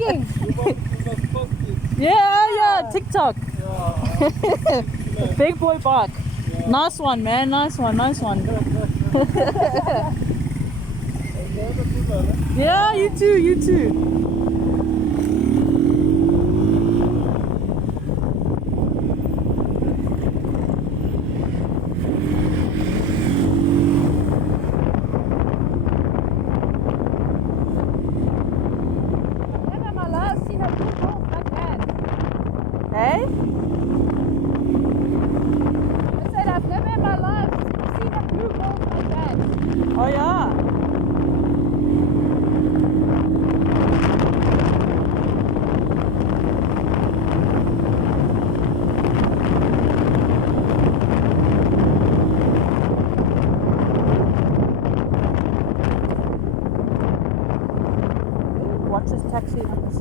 vlogging. Yeah, TikTok. Yeah. Big boy buck. Nice one, man. Nice one. Yeah, you too. Never in my life seen a big